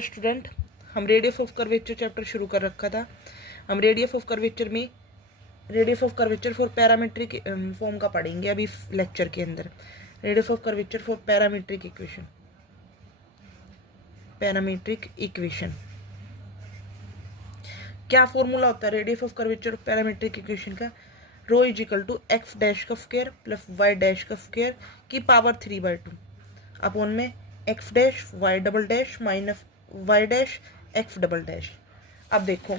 Student, हम radius of curvature chapter शुरू कर रखा था। हम रेडियस ऑफ कर्वेचर में radius of curvature for parametric form का पढ़ेंगे अभी लेक्चर के अंदर। Radius of curvature for parametric equation क्या फॉर्मूला होता है radius of curvature parametric equation का? Rho is equal to x dash का स्क्वायर प्लस वाई डैश का स्क्वायर की पावर 3/2 अपॉन में x dash y double dash minus y dash x double dash. अब देखो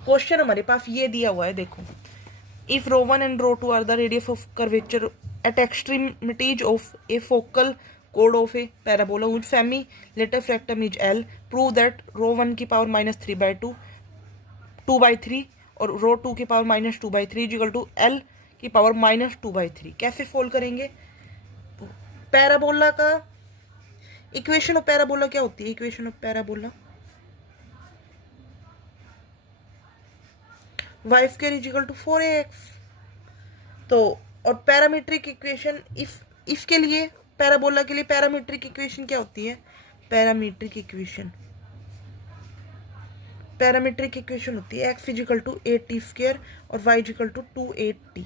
क्वेश्चन हमारे पास ये दिया हुआ है, देखो if rho 1 and rho 2 are the radius of curvature at extremities of a focal chord of a parabola whose semi-lateral rectum is L, prove that रो 1 की पावर -3/2 2/3 और रो 2 की पावर -2/3 इक्वल टू L की पावर -2/3। कैसे solve करेंगे? Parabola का equation of parabola क्या होती है? Equation of parabola y square is equal to 4ax। तो और पैरामीट्रिक इक्वेशन इसके लिए पैराबोला के लिए पैरामीट्रिक इक्वेशन क्या होती है? पैरामीट्रिक इक्वेशन होती है x is equal to 8t square और y is equal to 2/8t।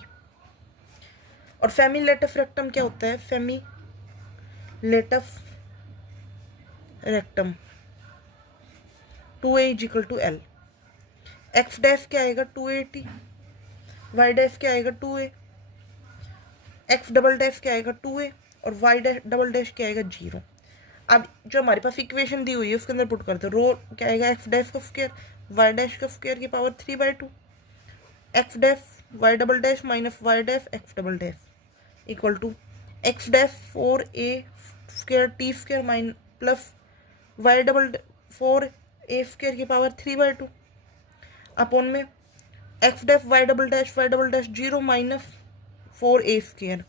और सेमी-लेटस रेक्टम क्या होता है? Semi-latus rectum 2a is equal to L। x dash क्या आएगा? 280। y डैश क्या आएगा? 2a। x डबल डैश क्या आएगा? 2a और y डबल डैश क्या आएगा? 0। अब जो हमारे पास इक्वेशन दी हुई है उसके अंदर पुट करते हैं। रो क्या आएगा? x डैश का स्क्वायर y डैश का स्क्वायर की power 3/2 x dash y double dash minus y dash x double dash equal to x dash 4a square t square minus plus y double 4a square की power 3/2 upon में x dash y double dash 0 minus 4a square.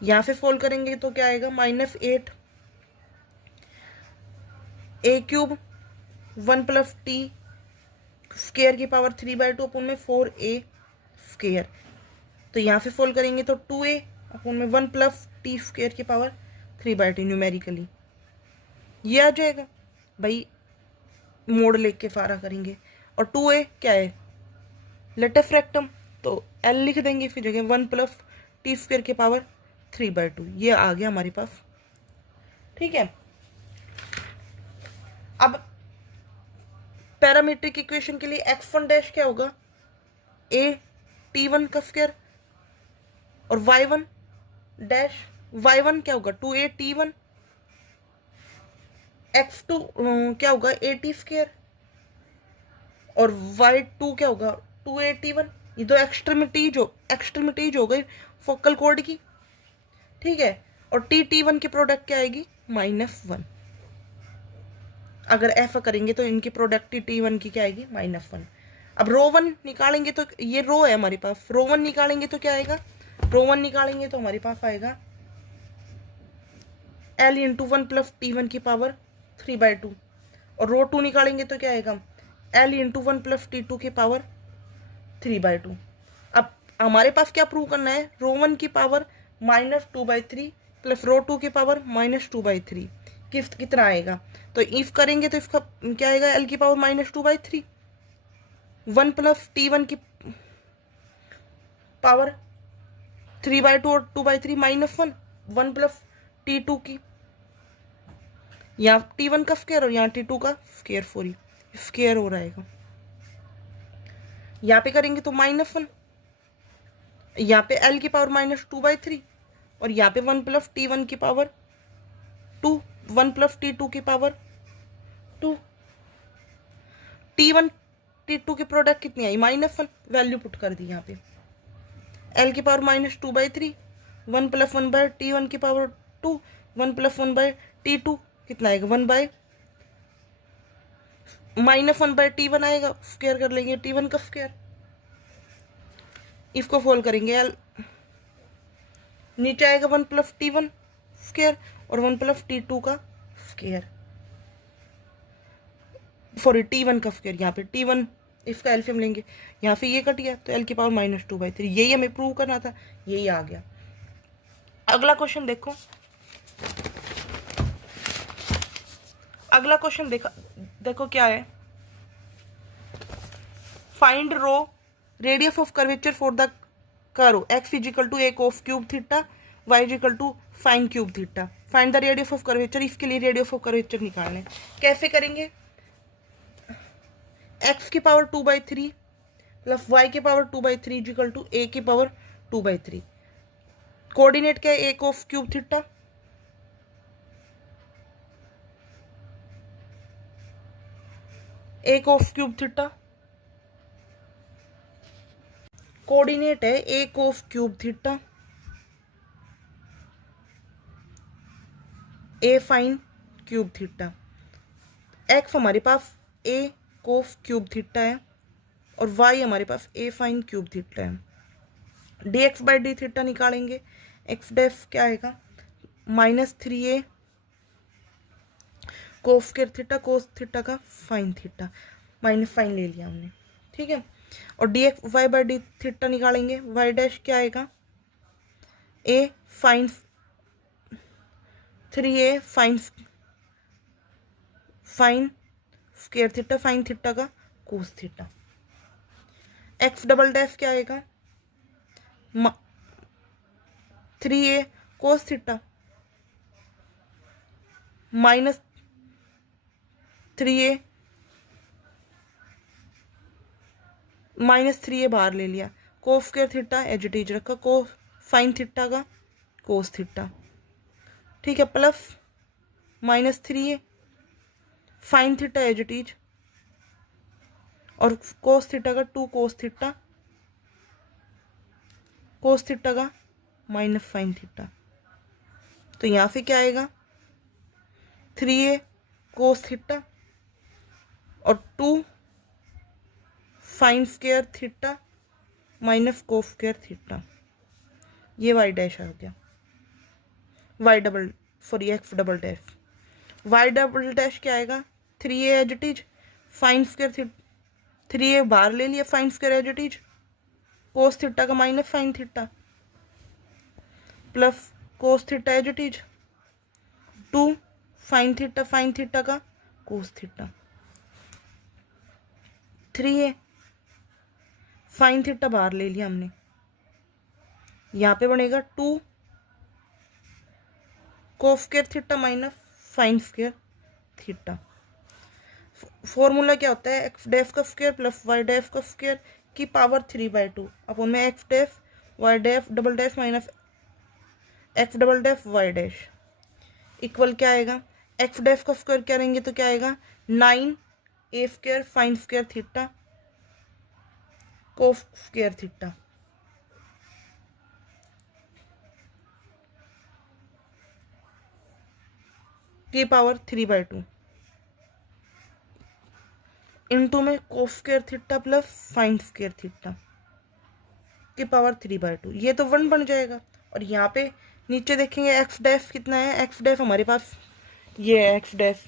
यहाँ से solve करेंगे तो क्या आएगा? -8 a cube 1 plus t square की power 3/2 upon में 4a स्क्वायर। तो यहाँ से सोल्व करेंगे तो 2a अपॉन में 1 प्लस t स्क्वायर की पावर 3/2 न्यूमेरिकली ये आ जाएगा भाई। मोड लेके सारा करेंगे और 2a क्या है? लेटस रेक्टम, तो L लिख देंगे फिर जगह 1 प्लस t स्क्वायर की पावर 3/2। ये आ गया हमारे पास, ठीक है। अब पैरामीट्रिक इक्वेशन के लिए x1 डैश क्या होगा? a t1 का स्क्वायर और y1 डैश y1 क्या होगा? 2a t1। x2 क्या होगा? a t स्क्वायर और y2 क्या होगा? 2a t1। ये तो एक्सट्रीमिटीज हो गई फोकल कॉर्ड की, ठीक है। और t1 की प्रोडक्ट क्या आएगी? -1। अगर ऐसा करेंगे तो इनकी प्रोडक्ट t1 की क्या आएगी? -1। अब रो 1 निकालेंगे तो ये रो है हमारे पास, रो 1 निकालेंगे तो क्या आएगा? रो 1 निकालेंगे तो हमारे पास आएगा L इंटू 1 प्लस t1 की पावर 3/2 और रो 2 निकालेंगे तो क्या आएगा? L इंटू 1 प्लस t2 की पावर 3/2। अब हमारे पास क्या प्रूव करना है? रो 1 की पावर -2/3 प्लस रो 2 की पावर -2/3 कितना आएगा? तो इफ करेंगे तो इसका क्या आएगा? L की पावर -2/3 1 प्लस t1 की पावर 3/2 और 2/3 -1 1 प्लस t2 की, यहाँ t1 का स्क्वायर और यहाँ t2 का स्क्वायर 4 स्क्वायर हो रहेगा। यहाँ पे करेंगे तो -1, यहाँ पे L की पावर -2/3 और यहाँ पे 1 प्लस t1 की पावर 2 1 प्लस t2 की पावर 2। t1 t2 की प्रोडक्ट कितनी आई? -1। वैल्यू पुट कर दी यहाँ पे। L की पावर -2/3 1 प्लस 1/t1 की पावर 2 1 प्लस 1/t2 कितना आएगा? -1/t1 आएगा, स्क्वायर कर लेंगे t1 का स्क्वायर। इसको सोल्व करेंगे L नीचे आएगा 1 प्लस t1 स्क्वायर और 1 प्लस t2 का स्क्वायर, सॉरी t1 का स्क्वायर। यहाँ पे t1 इसका एलसीएम लेंगे, यहाँ से ये कट गया तो L की पावर -2/3। यही हमें प्रूव करना था, यही आ गया। अगला क्वेश्चन देखो। अगला क्वेश्चन देखो क्या है, find rho radius of curvature for the curve x is equal to a cos cube theta y is equal to sine cube theta. Find the radius of curvature, इसके लिए रेडियस ऑफ कर्वेचर निकालने कैसे करेंगे, एक्स की power 2/3 plus y की power 2/3 is equal to a की power 2/3। Coordinate क्या है, a cos cube theta, a cos cube theta, coordinate है a cos cube theta, a sine cube theta. X हमारे पास ए कोस क्यूब थीटा है और y हमारे पास ए फाइन क्यूब थीटा है। D x by d theta निकालेंगे, x dash क्या आएगा -3a cos square theta, cos theta का फाइन थीटा, माइनस फाइन ले लिया हमने, ठीक है। और d x y by d theta निकालेंगे, वाई डैश क्या आएगा a sine 3a sine square theta, sine theta का cos theta. X double dash क्या आएगा 3a cos theta minus 3a बाहर ले लिया, cos square theta as it is रखा, को फाइन थीटा का कोस थीटा, ठीक है, plus -3a sine theta as it is और कोस थीटा का 2 कोस थीटा, कोस थीटा का माइनस फाइन थीटा। तो यहाँ से क्या आएगा 3a कोस थीटा और 2 sine square theta minus cos square theta, ये वाई डैश आ गया, y double sorry x double dash. Y double dash क्या आएगा 3a as it is sine square theta, 3a बाहर ले लिया, sine square as it is cos theta का minus sine theta plus cos theta as it is 2 sine theta का cos theta, 3a sine theta बाहर ले लिया हमने, यहाँ पे बनेगा 2 cos square theta minus sine square theta. Formula क्या होता है, एक्स डैश का स्क्वायर प्लस वाई डैश का स्क्वायर की पावर 3/2 अपन में x dash y dash double dash minus x double dash y dash equal क्या आएगा, एक्स डैश का स्क्वायर क्या रहेंगे तो क्या आएगा 9a square sine square theta cos square theta, की पावर 3/2 इंटू में कोस square theta plus sine square theta की पावर 3/2, ये तो 1 बन जाएगा। और यहाँ पे नीचे देखेंगे एक्स डैश कितना है, एक्स डैश हमारे पास ये है x dash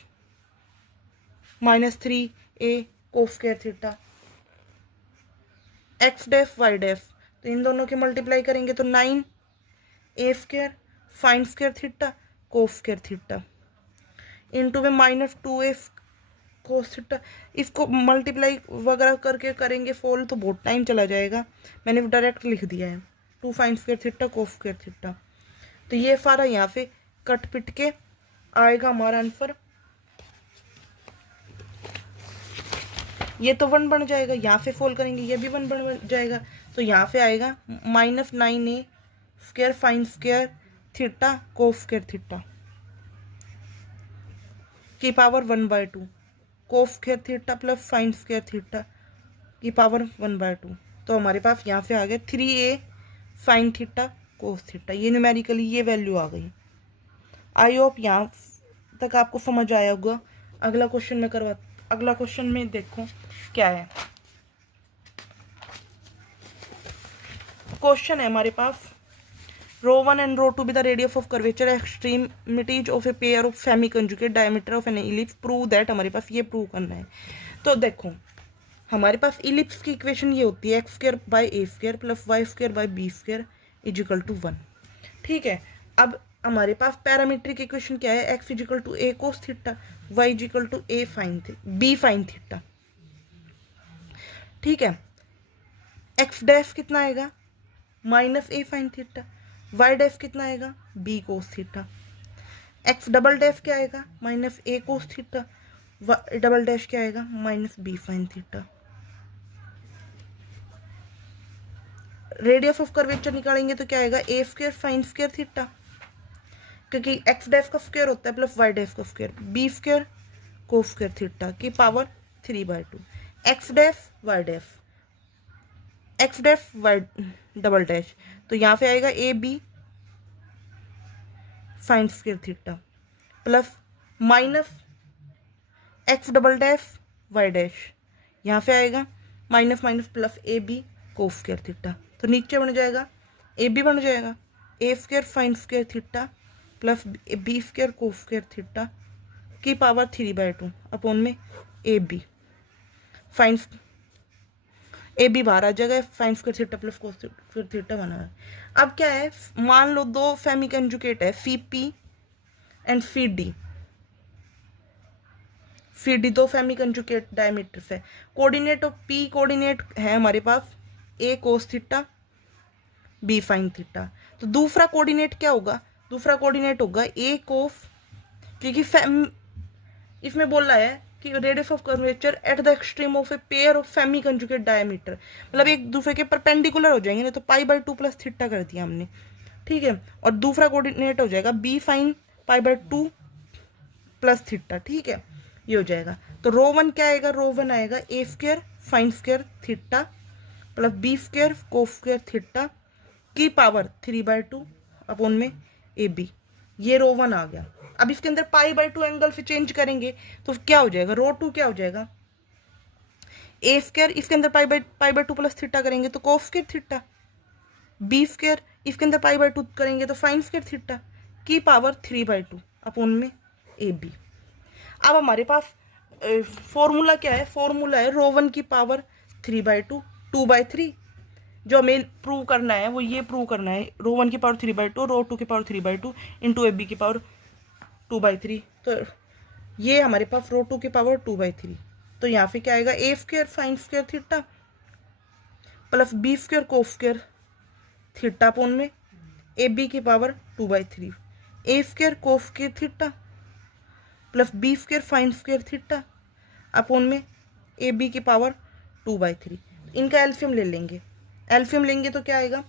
-3a cos square theta, x dash y dash, तो इन दोनों के मल्टीप्लाई करेंगे तो 9a square sine square theta cos square theta into में -2a कोस थीटा। इसको मल्टीप्लाई वगैरह करके करेंगे फोल तो बहुत टाइम चला जाएगा, मैंने डायरेक्ट लिख दिया है 2 sine square theta cos square theta. तो ये सारा यहाँ से कट पिट के आएगा हमारा आंसर, ये तो 1 बन जाएगा, यहाँ से फोल करेंगे ये भी 1 बन जाएगा, तो यहाँ से आएगा -9a square sine square theta cos square theta की power 1/2 cos square theta plus sine square theta की पावर 1/2। तो हमारे पास यहाँ से आ गया 3a sine theta cos theta, ये न्यूमेरिकली ये वैल्यू आ गई। आई होप यहाँ तक आपको समझ आया होगा। अगला क्वेश्चन में देखो क्या है। क्वेश्चन है हमारे पास, ρ1 and ρ2 be the radius of curvature extremities of a pair of semi conjugate diameter of an ellipse, prove that। हमारे पास ये प्रूव करना है। तो देखो हमारे पास इलिप्स की इक्वेशन ये होती है x² by a square plus y² by b square is equal to 1, ठीक है। अब हमारे पास पैरामीट्रिक इक्वेशन क्या है, x is equal to a cos theta, y is equal to a sine b sine theta. ठीक है, एक्स डैश कितना आएगा minus a sine theta, y dash कितना आएगा b cos theta, x double dash क्या आएगा minus a cos theta, y double dash क्या आएगा minus b sine theta. Radius of curvature निकालेंगे तो क्या आएगा a square sine square theta, क्योंकि एक्स डैश का स्क्वायर होता है प्लस वाई डैश का square, b square cos square theta की power 3/2, x dash y dash, x dash y double dash, तो यहाँ पे आएगा a b sine square theta plus minus x double dash y dash, यहाँ पे आएगा minus minus plus a b cos square theta, तो नीचे बन जाएगा ए बी बन जाएगा a square sine square theta plus b square cos square theta की पावर 3/2 अपॉन में a b sine, a b बाहर आ जाएगा, sine square theta plus cos square theta बना है। अब क्या है, मान लो दो फेमी कंजुगेट है C P and C D, C D दो फेमी कंजुगेट डायमीटर्स है, कोऑर्डिनेट ऑफ पी कोऑर्डिनेट है हमारे पास a cos theta b sine theta, तो दूसरा कोऑर्डिनेट क्या होगा, दूसरा कोऑर्डिनेट होगा ए कोस, क्योंकि इसमें बोल रहा है कि radius of curvature at the extreme of a pair of semi conjugate diameter, मतलब एक दूसरे के परपेंडिकुलर हो जाएंगे ना, तो पाई/2 प्लस थीटा कर दिया हमने। ठीक है, और दूसरा कोऑर्डिनेट हो जाएगा बी फाइन पाई/2 प्लस थीटा। ठीक है, ये हो जाएगा, तो रो 1 क्या आएगा, रो 1 आएगा a square sine square theta plus b square cos square theta की पावर 3/2 अपॉन में ए बी, ये रो 1 आ गया। अब इसके अंदर पाई/2 एंगल से चेंज करेंगे तो क्या हो जाएगा, रो 2 क्या हो जाएगा ए स्क्वायर, इसके अंदर पाई/2 प्लस थीटा करेंगे तो cos square theta, b square इसके अंदर पाई/2 करेंगे तो फाइन स्क्वायर थीटा की पावर 3/2 अपॉन में ए बी। अब हमारे पास फॉर्मूला क्या है, फॉर्मूला है रो 1 की पावर 3/2 2/3, जो हमें प्रूव करना है वो ये प्रूव करना है, रो 1 की पावर 3/2 रो 2 की पावर 3/2 इंटू ए बी की पावर 2/3, तो ये हमारे पास रो 2 की पावर 2/3, तो यहाँ पे क्या आएगा a square sine square theta plus b square cos square theta upon में ए बी की power 2/3, a square cos square theta plus b square sine square theta upon में ए बी की पावर 2/3। इनका एल्शियम ले लेंगे, एल्शियम लेंगे तो क्या आएगा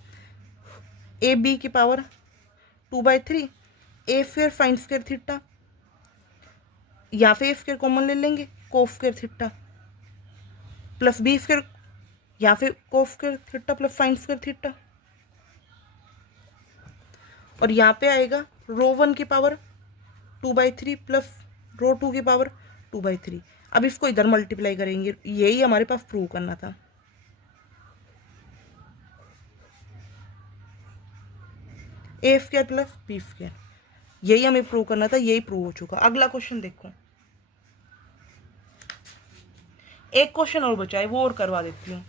ए बी की power 2/3, a square sine square theta, यहाँ पे ए स्क्वायर कॉमन ले लेंगे cos square theta plus b square, यहाँ पे cos square theta plus sine square theta, और यहाँ पे आएगा रो 1 की पावर 2/3 प्लस रो 2 की पावर 2/3। अब इसको इधर मल्टीप्लाई करेंगे, यही हमारे पास प्रूव करना था। ए स्क्वायर प्लस बी स्क्वायर, यही हमें प्रूव करना था, यही प्रूव हो चुका। अगला क्वेश्चन देखो, एक क्वेश्चन और बचा है वो और करवा देती हूँ।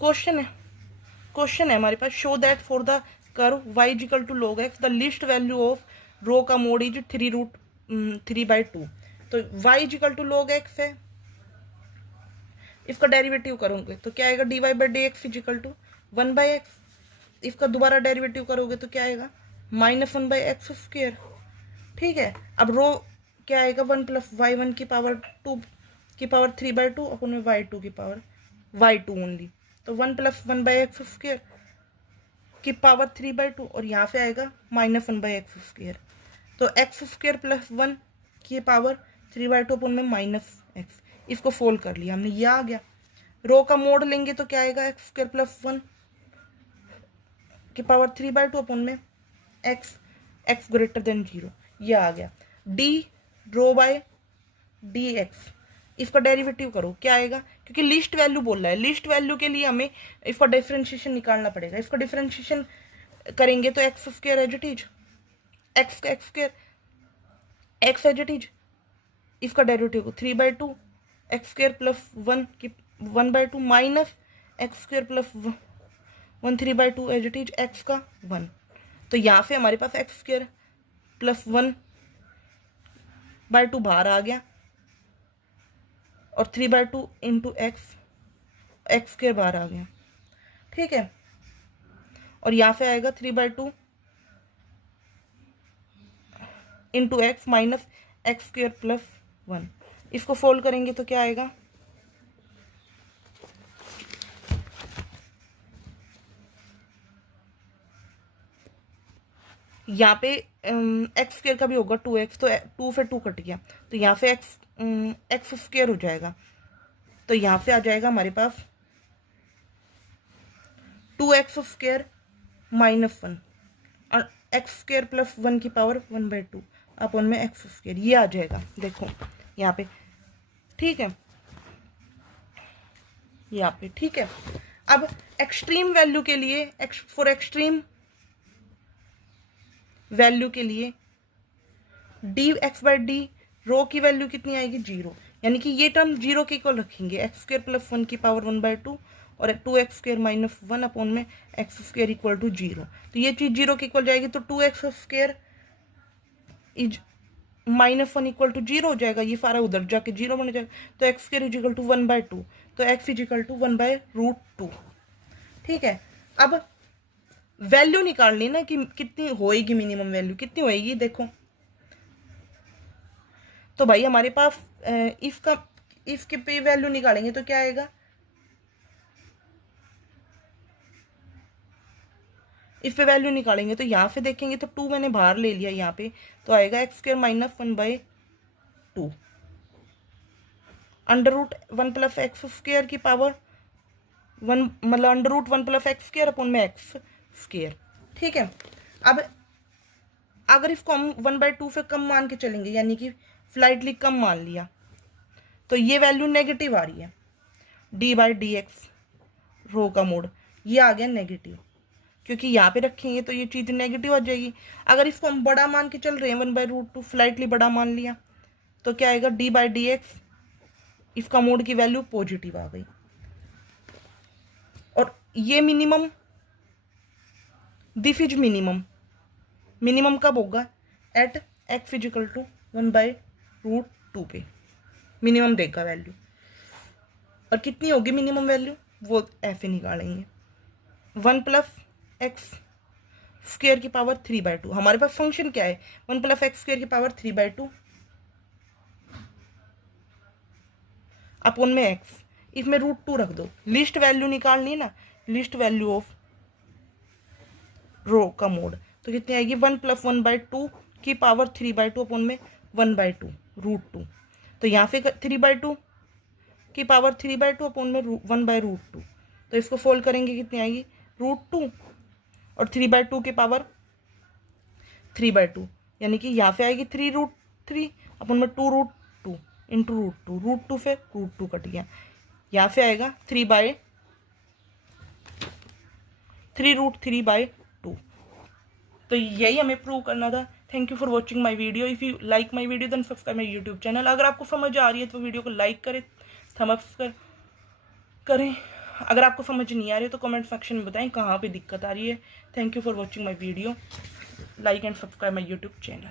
क्वेश्चन है हमारे पास, show that for the curve y is equal to log x the least value of rho का मोड इज 3√3/2, तो y is equal to log x है, इसका डेरिवेटिव करोगे तो क्या आएगा dy/dx is equal to 1/x, इसका दोबारा डेरिवेटिव करोगे तो क्या आएगा -1/x²। ठीक है, अब रो क्या आएगा 1 प्लस y1 की पावर 2 की पावर 3/2 अपन में y2 की पावर y2 ओनली, तो 1 प्लस 1/x² की पावर 3/2, और यहाँ पे आएगा -1/x², तो x² प्लस 1 की पावर 3/2 अपन में -x, इसको फोल्ड कर लिया हमने, ये आ गया। रो का मोड लेंगे तो क्या आएगा x² प्लस 1 की पावर 3/2 अपन में x ग्रेटर देन 0, ये आ गया। d रो बाय dx, इसका डेरिवेटिव करो क्या आएगा, क्योंकि लिस्ट वैल्यू बोल रहा है, लिस्ट वैल्यू के लिए हमें इसका डिफरेंशिएशन निकालना पड़ेगा, इसका डिफरेंशिएशन करेंगे तो x² as it is, x² x as it is, इसका डेरिवेटिव को 3/2 x² प्लस 1 की 1/2 minus x² plus 1/3/2 as it is x का 1। तो यहाँ पे हमारे पास एक्स स्क्वायर प्लस 1/2 बाहर आ गया और 3/2 इंटू एक्स स्क्वायर बाहर आ गया, ठीक है। और यहाँ पे आएगा 3/2 into x minus x square plus 1। इसको फोल्ड करेंगे तो क्या आएगा, यहाँ पे एक्स स्क्वायर का भी होगा 2x, तो 2 से 2 कट गया, तो यहाँ पे एक्स स्क्वायर हो जाएगा। तो यहाँ पे आ जाएगा हमारे पास 2x स्क्वायर माइनस 1 और एक्स स्क्वायर प्लस 1 की पावर 1/2 अपन में एक्स स्क्वायर, ये आ जाएगा देखो यहाँ पे, ठीक है, यहाँ पे, ठीक है। अब एक्सट्रीम वैल्यू के लिए फॉर एक्सट्रीम वैल्यू के लिए dx/d रो की वैल्यू कितनी आएगी, 0, यानी कि ये टर्म 0 के इक्वल रखेंगे, एक्स स्क्वायर प्लस 1 की पावर 1/2 और 2x स्क्वायर माइनस 1 अपॉन में एक्स स्क्वायर इक्वल टू 0। तो ये चीज़ 0 के इक्वल जाएगी, तो 2x square is minus 1 equal to 0 हो जाएगा, ये सारा उधर जाके 0 बन जाएगा। तो x square is equal to 1/2, तो x इज इक्वल टू 1/√2, ठीक है। अब वैल्यू निकालनी ना कि कितनी होएगी, मिनिमम वैल्यू कितनी होएगी देखो। तो भाई हमारे पास इफ के पे वैल्यू निकालेंगे तो क्या आएगा, इफ पे वैल्यू निकालेंगे तो यहाँ से देखेंगे तो 2 मैंने बाहर ले लिया यहाँ पे, तो आएगा x square minus 1/2 √1 plus x square की पावर 1, मतलब √1 प्लस एक्स स्क्वायर अपॉन में एक्स स्क्वायर, ठीक है। अब अगर इसको हम 1/2 से कम मान के चलेंगे, यानी कि स्लाइटली कम मान लिया, तो ये वैल्यू नेगेटिव आ रही है, d/dx रो का मोड ये आ गया नेगेटिव, क्योंकि यहाँ पे रखेंगे तो ये चीज़ नेगेटिव आ जाएगी। अगर इसको हम बड़ा मान के चल रहे हैं 1/√2 स्लाइटली बड़ा मान लिया, तो क्या आएगा d/dx, इसका मोड की वैल्यू पॉजिटिव आ गई। और ये मिनिमम, दिस इज मिनिमम कब होगा, at x is equal to 1/√2 पे मिनिमम देगा वैल्यू। और कितनी होगी मिनिमम वैल्यू, वो ऐसे निकालेंगे, 1 प्लस एक्स स्क्वायर की पावर 3/2। हमारे पास फंक्शन क्या है, 1 प्लस एक्स स्क्वायर की पावर 3/2 अपॉन में एक्स, इसमें √2 रख दो। लिस्ट वैल्यू निकालनी है ना, लिस्ट वैल्यू ऑफ रो का मोड, तो कितनी आएगी, 1 प्लस 1/2 की पावर 3/2 अपॉन में 1/2 √2। तो यहाँ पे 3/2 की पावर 3/2 अपॉन में 1/√2, तो इसको फोल्ड करेंगे कितनी आएगी, √2 और 3/2 की पावर 3/2, यानी कि यहाँ पे आएगी 3√3 अपन में 2√2 इंटू √2 से √2 कट गया, यहाँ से आएगा 3/2। तो यही हमें प्रूव करना था। Thank you for watching my video. If you like my video then subscribe my YouTube channel. अगर आपको समझ आ रही है तो वीडियो को लाइक करें, थम्स अप करें। अगर आपको समझ नहीं आ रही है तो कमेंट सेक्शन में बताएं कहाँ पे दिक्कत आ रही है। Thank you for watching my video, like and subscribe my YouTube channel.